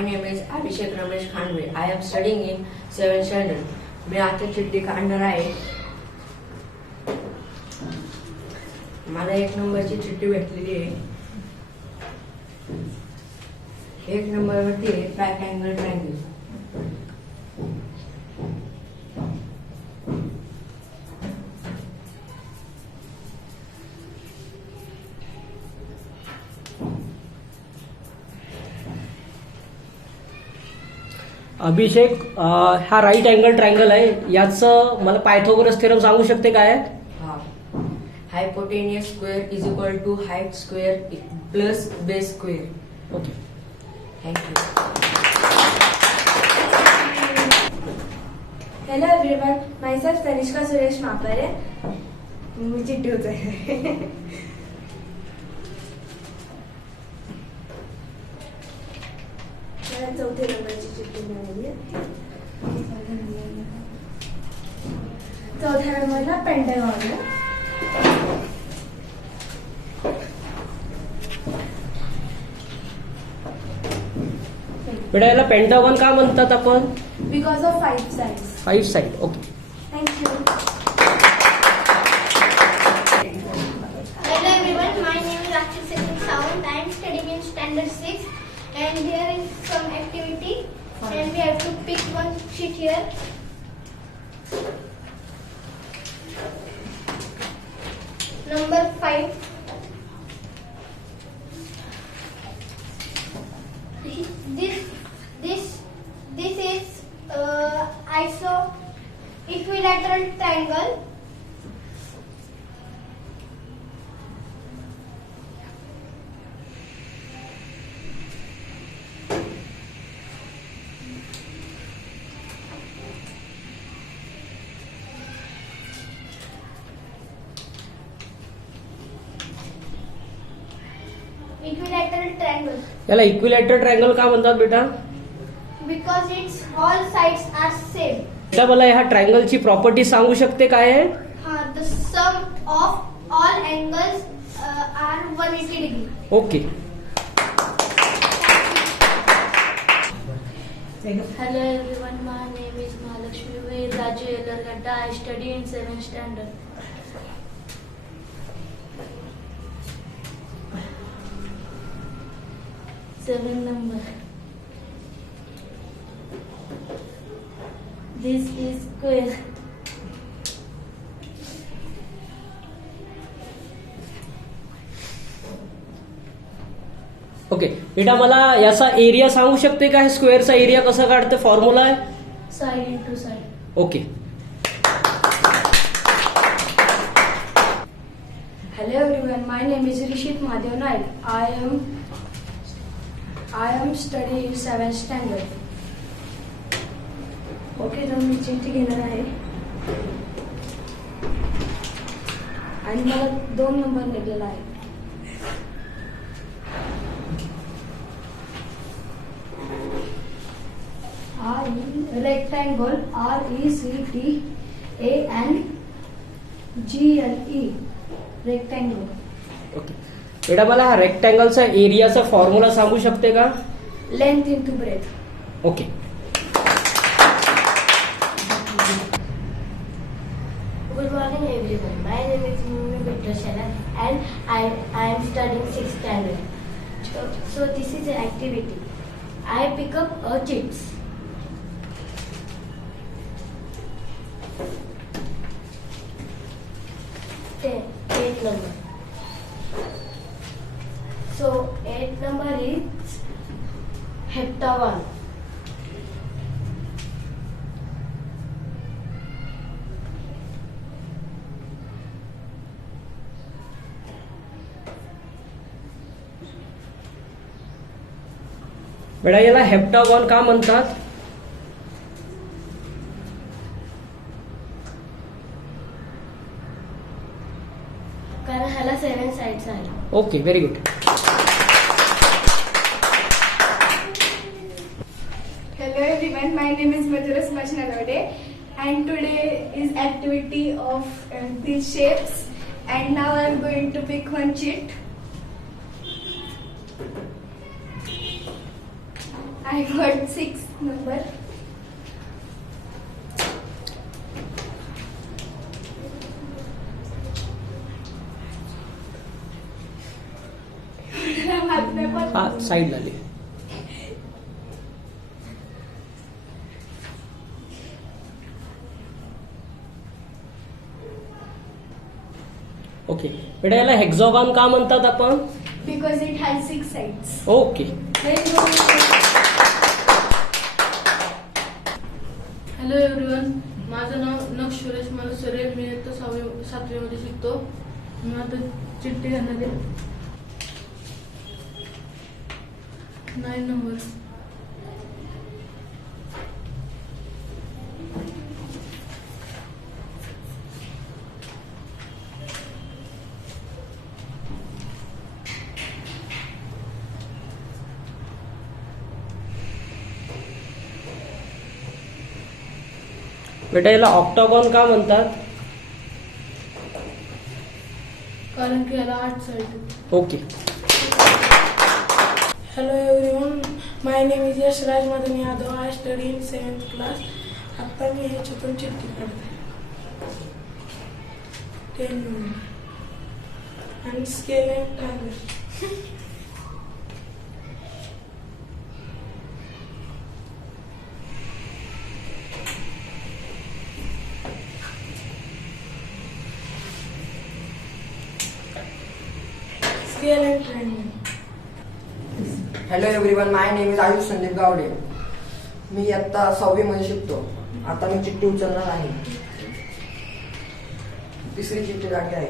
My name is Abhishek Ramesh Khanwe. I am studying in 7th standard. मी आता चिठ्ठी काढणार आहे. मला 1 नंबरची चिठ्ठी भेटलेली आहे. 1 नंबरवरती आहे ट्रायँगल ट्रायँगल. अभिषेक, हा राईट अँगल ट्रायंगल आहे. याचं मला पायथागोरस थेरम सांगू शकते काय? हा, hypotenuse square is equal to height square plus base square. Okay, thank you. Hello everyone, myself Tanishka Suresh Mapare. मी चिठ्ठी होत आहे. मला 4थ्या नंबरची चिठ्ठी मिळाली आहे. 4थ्या नंबरला पेंटागॉन आहे. बेटा याला पेंटागॉन का म्हणतात आपण? बिकॉज ऑफ 5 साइड्स. 5 side. Okay, thank you. Hello everyone, my name is Akshit Singh Sawant. I am studying in standard 6 and here is some activity and we have to pick one sheet here. Number 5. This is equilateral triangle. Equilateral triangle याला equilateral triangle का म्हणतात बेटा? because its all sides are same. बेटा मला ह्या ट्रायंगलची प्रॉपर्टी सांगू शकते काय आहे? The sum of all angles are 180 degree. Okay, Hello everyone, my name is Mahalakshmi Veer Raju Elarganta. I study in 7th standard. Seven number. This is square. Okay बेटा मला याचा एरिया सांगू शकते का? स्क्वेअरचा एरिया कसा काढते? फॉर्म्युला आहे. Side into side. Okay, Hello everyone, my name is Rishit Madhav Naik. I am studying in 7th standard. Okay, तर मी चिठ्ठी घेणार आहे आणि मला 2 नंबर निघलेला आहे. Rectangle RECTANGLE rectangle. ओके बेटा मला हा रेक्टँगलचा एरियाचा फॉर्म्युला सांगू शकते का? Length into breadth. Okay, Good morning everyone. My name is Mimi Vitrashala and I am studying 6th standard. So this is an activity. I pick up a chips. Eight number. So 8 number is heptagon. बेटा याला हेप्टागॉन का म्हणतात? कारण ह्याला 7 sides आहे. Okay, very good. Hello everyone, my name is Madhura Smach Nalode and today is activity of these shapes and now I am going to pick one sheet. I got 6 number. हाथ में हा पण साईडला लिह. ओके बेटा याला हेक्झॉगॉन का म्हणतात आपण? because it has 6 sides. Okay. Hello everyone, माझं नाव नक्ष सुरेश मालुसरे. मी इयत्ता 7वीमध्ये शिकतो. मी आता चिठ्ठी घेणार आहे. 9 नंबर. बेटा याला ऑक्टागॉन का म्हणतात? कारण की याला 8 side. Okay. Hello everyone, my name is Yashraj Madan Yadav. I study in 7th class. आता मी ह्याच्यातून चिठ्ठी काढते. 10 number and scale and triangle. Scale and triangle. Hello everyone, my name is Ayush Sandeep Gawade. मी इयत्ता 6वीमध्ये शिकतो. आता मी चिठ्ठी उचलणार आहे. तिसरी चिठ्ठी लागली आहे.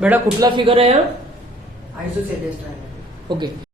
बेटा कुठला फिगर आहे हा? आयसोसेलेस आहे. ओके.